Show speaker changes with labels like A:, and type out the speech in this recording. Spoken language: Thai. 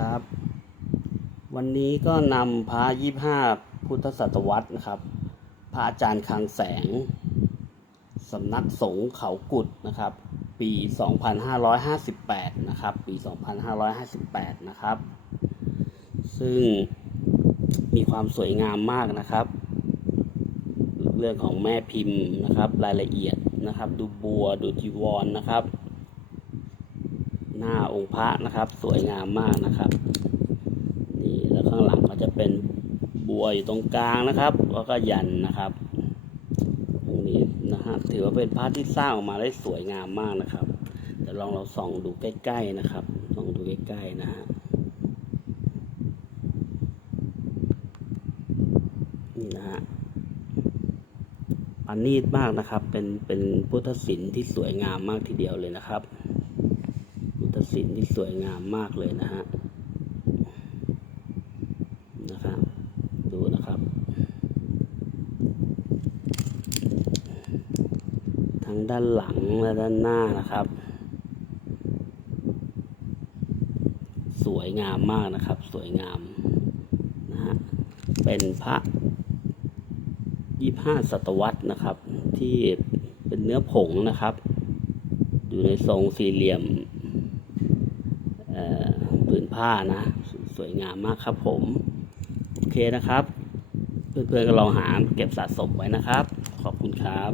A: ครับ วันนี้ก็นำพระยี่ห้าพุทธศตวรรษนะครับ พระอาจารย์คังแสงสำนักสงฆ์เขากุดนะครับ ปี 2558 นะครับ ปี 2558 นะครับ ซึ่งมีความสวยงามมากนะครับ เรื่องของแม่พิมพ์นะครับ รายละเอียดนะครับ ดูบัวดูจีวรนนะครับ หน้าองค์พระนะครับ สวยงามมากนะครับ นี่แล้วข้างหลังก็จะเป็นบัวอยู่ตรงกลางนะครับแล้วก็ยันนะครับตรงนี้นะฮะถือว่าเป็นพระที่สร้างออกมาได้สวยงามมากนะครับเดี๋ยวลองเราส่องดูใกล้ๆนะครับส่องดูใกล้ๆนะฮะนี่นะฮะอันนีดมากนะครับ เป็นเป็นพุทธศิลป์ที่สวยงามมากทีเดียวเลยนะครับ พุทธศิลป์ที่สวยงามมากเลยนะฮะนะครับดูนะครับ ทั้งด้านหลังและด้านหน้านะครับ สวยงามมากนะครับ สวยงามนะฮะเป็นพระยี่ห้าศตวรรษนะครับ ที่เป็นเนื้อผงนะครับ อยู่ในทรงสี่เหลี่ยม ผืนผ้านะ สวยงามมากครับผม โอเคนะครับ เพื่อนๆก็ลองหาเก็บสะสมไว้นะครับ ขอบคุณครับ